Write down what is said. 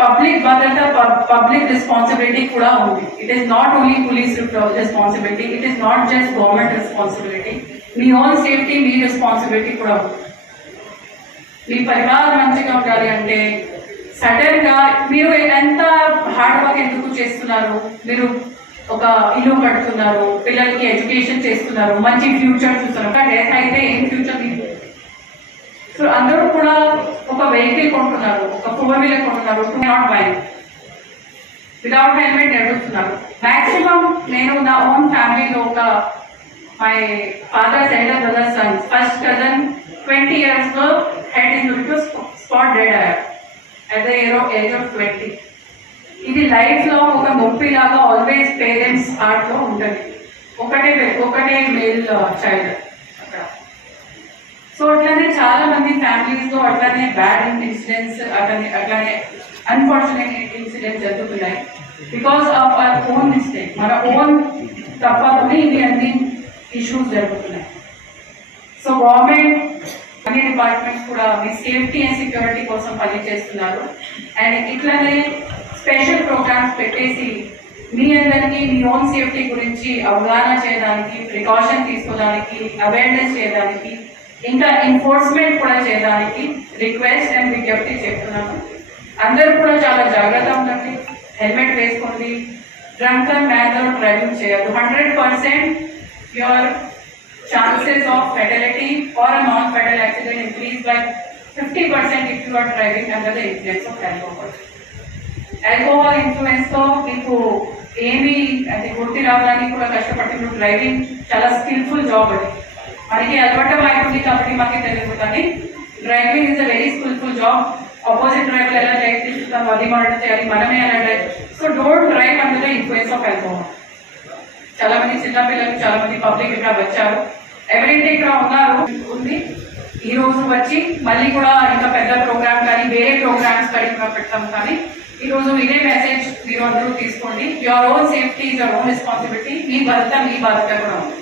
Public బాధ్యత, public responsibility కూడా ఉంది. It is not only police responsibility, it is not just government responsibility. Me own safety, me responsibility కూడా ఉంది. మీ పరివారం మంచిగా ఉండాలి అంటే సడన్ గా మీరు ఎంత హార్డ్ వర్క్ ఎందుకు చేస్తున్నారు, మీరు ఒక ఇల్లు కడుతున్నారు, పిల్లలకి ఎడ్యుకేషన్ చేస్తున్నారు, మంచి ఫ్యూచర్ చూస్తున్నారు, డెత్ అయితే ఏం ఫ్యూచర్ మీకు? సో అందరూ కూడా ఒక వెహికల్ కొంటున్నారు, ఒక 4-wheeler కొంటున్నారు, నాట్ బైక్, వితౌట్ హెల్మెట్ నడుస్తున్నారు. మాక్సిమం నేను నా ఓన్ ఫ్యామిలీలో ఒక my father's elder brother sun first cousin 20 years లో హెడ్ ఇంజరీ స్పాట్ డెడ్ అయ్యారు at the age of 20. ఇది లైఫ్ లో ఒక నొప్పి లాగా ఆల్వేస్ పేరెంట్స్ హార్ట్ లో ఉంటుంది. ఒకటే మేల్ చైల్డ్ అక్కడ. సో అట్లానే చాలా మంది ఫ్యామిలీస్ లో అట్లానే బ్యాడ్ ఇన్సిడెంట్స్, అట్లానే అన్ఫార్చునేట్ ఇన్సిడెంట్స్ జరుగుతున్నాయి because of our own mistake. మన ఓన్ తప్పని ఇవి అన్ని ఇష్యూస్ జరుగుతున్నాయి. సో గవర్నమెంట్ అన్ని డిపార్ట్మెంట్స్ కూడా మీ సేఫ్టీ అండ్ సెక్యూరిటీ కోసం పనిచేస్తున్నారు. అండ్ ఇట్లానే స్పెషల్ ప్రోగ్రామ్స్ పెట్టేసి మీ అందరికీ మీ ఓన్ సేఫ్టీ గురించి అవగాహన చేయడానికి, ప్రికాషన్ తీసుకోవడానికి, అవేర్నెస్ చేయడానికి, ఇంకా ఎన్ఫోర్స్మెంట్ కూడా చేయడానికి రిక్వెస్ట్ అండ్ విజ్ఞప్తి చెప్తున్నాను. అందరూ కూడా చాలా జాగ్రత్త ఉండండి, హెల్మెట్ వేసుకోండి, డ్రంక్ అండ్ మ్యానర్ డ్రైవింగ్ చేయదు. 100% your chances of fatality or a non-fatal accident increase by 50% if you are driving under the influence of alcohol. Alcohol influence తో మీకు ఏమి అంటే గుర్తి రావడానికి కూడా కష్టపడుతున్న డ్రైవింగ్ చాలా స్కిల్ఫుల్ జాబ్. అది మనకి అలవాటు అయిపోయింది కాబట్టి మాకు తెలియదు, కానీ driving is a very skilful job. Opposite driver ఎలా డ్రైవ్ చేస్తాం, అది మనం చేయాలి, మనమే ఎలా drive. So don't drive under the influence of alcohol. చాలా మంది చిన్నపిల్లలు, చాలా మంది పబ్లిక్ ఇక్కడ వచ్చారు, ఎవరైతే ఇక్కడ ఉన్నారు ఉంది. ఈ రోజు వచ్చి మళ్ళీ కూడా ఇంకా పెద్ద ప్రోగ్రామ్ కానీ వేరే ప్రోగ్రామ్స్ కానీ పెడతాం. కానీ ఈరోజు ఇదే మెసేజ్ మీరు అందరూ తీసుకోండి. Your own safety is your own responsibility. మీ బాధ్యత కూడా ఉంది.